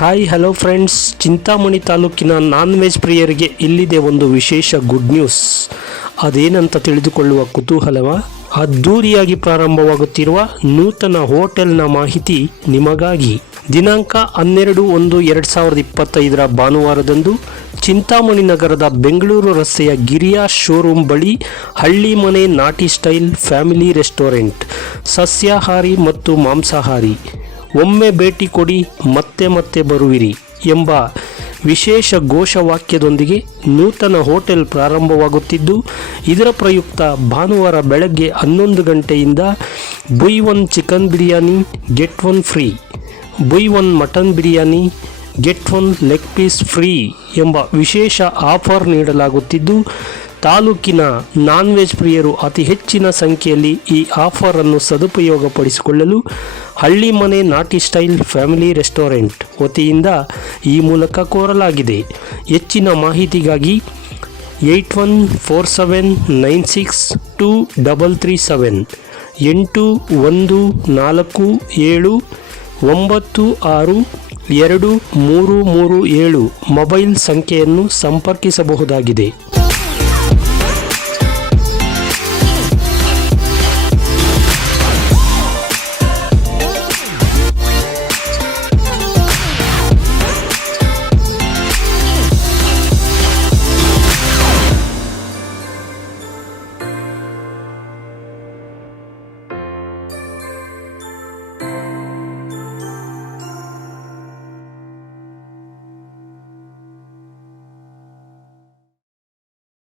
Hi hello friends, Chintamani ತಾಲೂಕಿನ non veg ಪ್ರಿಯರಿಗೆ ಇಲ್ಲಿದೆ ಒಂದು ವಿಶೇಷ ಗುಡ್ ನ್ಯೂಸ್. ಅದೇನಂತ ತಿಳಿದುಕೊಳ್ಳುವ ಕುತೂಹಲವ? ಅದ್ದೂರಿಯಾಗಿ ಪ್ರಾರಂಭವಾಗುತ್ತಿರುವ ನೂತನ ಹೋಟೆಲ್ನ ಮಾಹಿತಿ ನಿಮಗಾಗಿ. ದಿನಾಂಕ 12/1/2025 ಭಾನುವಾರದಂದು ಚಿಂತಾಮಣಿ ನಗರದ ಬೆಂಗಳೂರು ರಸ್ತೆಯ ಗಿರಿಯಾ ಶೋರೂಮ್ ಬಳಿ ಹಳ್ಳಿ ಮನೆ ನಾಟಿ ಸ್ಟೈಲ್ ಫ್ಯಾಮಿಲಿ ರೆಸ್ಟೋರೆಂಟ್, ಸಸ್ಯಾಹಾರಿ ಮತ್ತು ಮಾಂಸಾಹಾರಿ, ಒಮ್ಮೆ ಭೇಟಿ ಕೊಡಿ ಮತ್ತೆ ಮತ್ತೆ ಬರುವಿರಿ ಎಂಬ ವಿಶೇಷ ಘೋಷವಾಕ್ಯದೊಂದಿಗೆ ನೂತನ ಹೋಟೆಲ್ ಪ್ರಾರಂಭವಾಗುತ್ತಿದ್ದು, ಇದರ ಪ್ರಯುಕ್ತ ಭಾನುವಾರ ಬೆಳಗ್ಗೆ 11 ಗಂಟೆಯಿಂದ buy one chicken biryani get one free, buy one mutton biryani get one leg piece free ಎಂಬ ವಿಶೇಷ ಆಫರ್ ನೀಡಲಾಗುತ್ತಿದ್ದು, ತಾಲೂಕಿನ ನಾನ್ ವೆಜ್ ಪ್ರಿಯರು ಅತಿ ಹೆಚ್ಚಿನ ಸಂಖ್ಯೆಯಲ್ಲಿ ಈ ಆಫರನ್ನು ಸದುಪಯೋಗಪಡಿಸಿಕೊಳ್ಳಲು ಹಳ್ಳಿ ಮನೆ ನಾಟಿ ಸ್ಟೈಲ್ ಫ್ಯಾಮಿಲಿ ರೆಸ್ಟೋರೆಂಟ್ ವತಿಯಿಂದ ಈ ಮೂಲಕ ಕೋರಲಾಗಿದೆ. ಹೆಚ್ಚಿನ ಮಾಹಿತಿಗಾಗಿ 8147962337 8147962337 ಮೊಬೈಲ್ ಸಂಖ್ಯೆಯನ್ನು ಸಂಪರ್ಕಿಸಬಹುದಾಗಿದೆ.